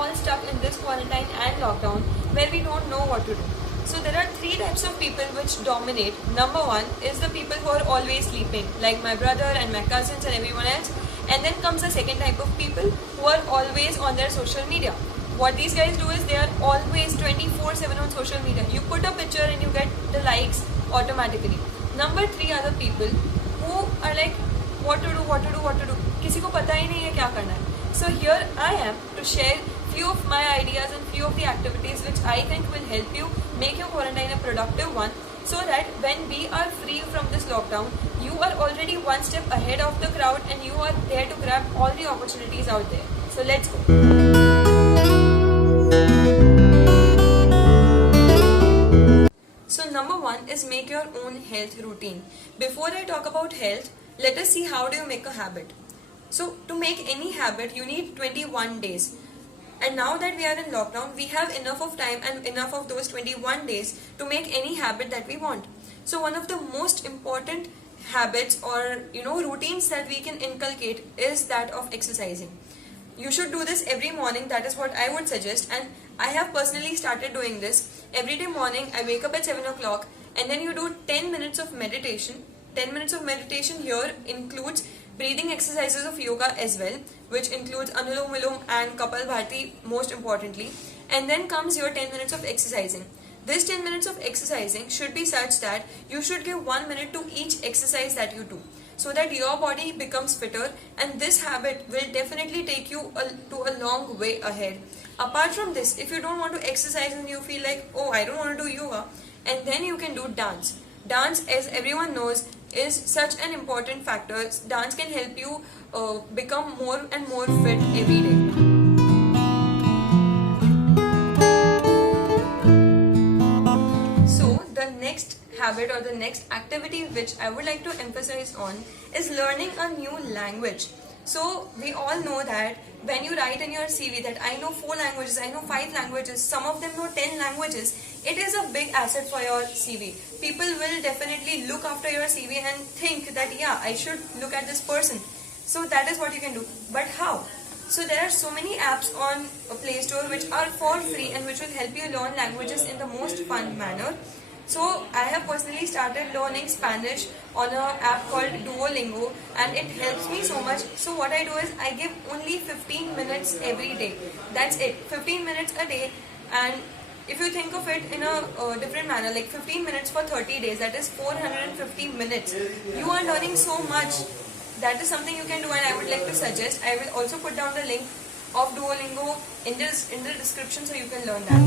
all stuck in this quarantine and lockdown where we don't know what to do. So there are three types of people which dominate. Number one is the people who are always sleeping, like my brother and my cousins and everyone else. And then comes the second type of people who are always on their social media. What these guys do is they are always 24/7 on social media. You put a picture and you get the likes automatically. Number three are the people who are like, what to do. किसी को पता ही नहीं है क्या करना है. So here I am to share few of my ideas and few of the activities which I think will help you make your quarantine a productive one, so that when we are free from this lockdown, you are already one step ahead of the crowd and you are there to grab all the opportunities out there. So let's go. So number one is make your own health routine. Before I talk about health, let us see how do you make a habit. So to make any habit, you need 21 days. And now that we are in lockdown, we have enough of time and enough of those 21 days to make any habit that we want. So one of the most important habits or routines that we can inculcate is that of exercising. You should do this every morning. That is what I would suggest, and I have personally started doing this. Every day morning I wake up at 7 o'clock and then you do 10 minutes of meditation. 10 minutes of meditation here includes breathing exercises of yoga as well, which includes Anulom Vilom and Kapalbhati most importantly. And then comes your 10 minutes of exercising. This 10 minutes of exercising should be such that you should give 1 minute to each exercise that you do, so that your body becomes fitter, and this habit will definitely take you to a long way ahead. Apart from this, if you don't want to exercise and you feel like, oh, I don't want to do yoga, and then you can do dance. Dance, as everyone knows, is such an important factor. Dance can help you become more and more fit every day. So the next habit or the next activity which I would like to emphasize on is learning a new language. So we all know that when you write in your CV that I know 4 languages, I know 5 languages, some of them know 10 languages, it is a big asset for your CV. People will definitely look after your CV and think that, yeah, I should look at this person. So that is what you can do. But how? So there are so many apps on Play Store which are for free and which will help you learn languages in the most fun manner. So I have personally started learning Spanish on an app called Duolingo, and it helps me so much. So what I do is I give only 15 minutes every day. That's it, 15 minutes a day. And if you think of it in a different manner, like 15 minutes for 30 days, that is 450 minutes. You are learning so much. That is something you can do, and I would like to suggest. I will also put down the link of Duolingo in the description so you can learn that.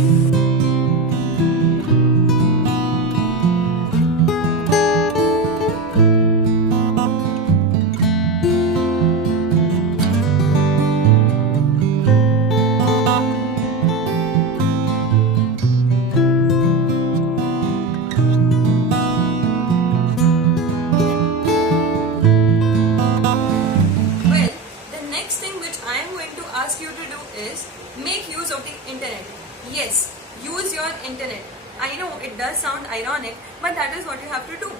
Make use of the internet. Yes, use your internet. I know it does sound ironic, but that is what you have to do.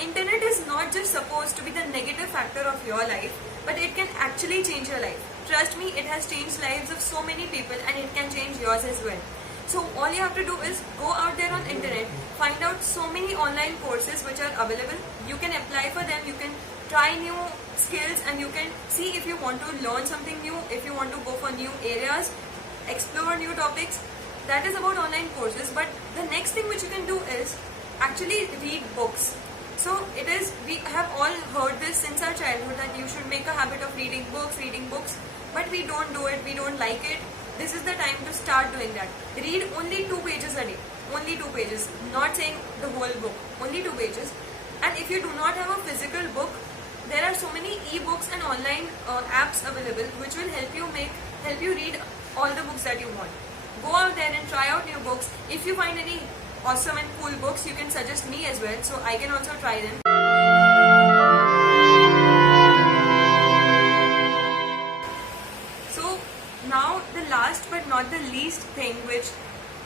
Internet is not just supposed to be the negative factor of your life, but it can actually change your life. Trust me, it has changed lives of so many people, and it can change yours as well. So all you have to do is go out there on internet, find out so many online courses which are available. You can apply for them, you can try new skills, and you can see if you want to learn something new, if you want to go for new areas, explore new topics. That is about online courses. But the next thing which you can do is actually read books. So we have all heard this since our childhood that you should make a habit of reading books, but we don't do it, we don't like it. This is the time to start doing that. Read only 2 pages a day, only 2 pages, not saying the whole book, only 2 pages. And if you do not have a physical book, there are so many e-books and online apps available which will help you read all the books that you want. Go out there and try out new books. If you find any awesome and cool books, you can suggest me as well, so I can also try them. So now the last but not the least thing which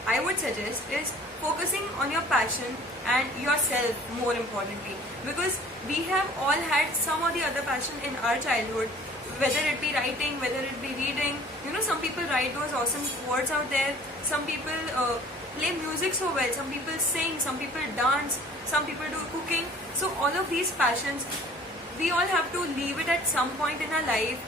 I would suggest is focusing on your passion and yourself, more importantly, because we have all had some or the other passion in our childhood, whether it be writing, whether it be reading, some people write those awesome quotes out there. Some people play music so well. Some people sing. Some people dance. Some people do cooking. So all of these passions, we all have to leave it at some point in our life.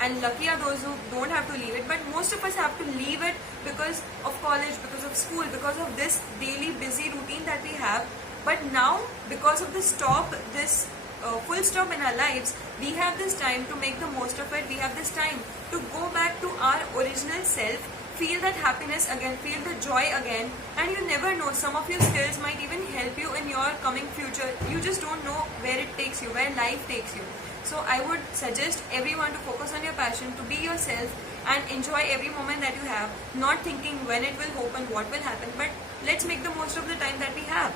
And lucky are those who don't have to leave it. But most of us have to leave it because of college, because of school, because of this daily busy routine that we have. But now, because of this full stop in our lives, we have this time to make the most of it. We have this time to go back to our original self, feel that happiness again, feel the joy again. And you never know, some of your skills might even help you in your coming future. You just don't know where it takes you, where life takes you. So I would suggest everyone to focus on your passion, to be yourself and enjoy every moment that you have, not thinking when it will open, what will happen, but let's make the most of the time that we have.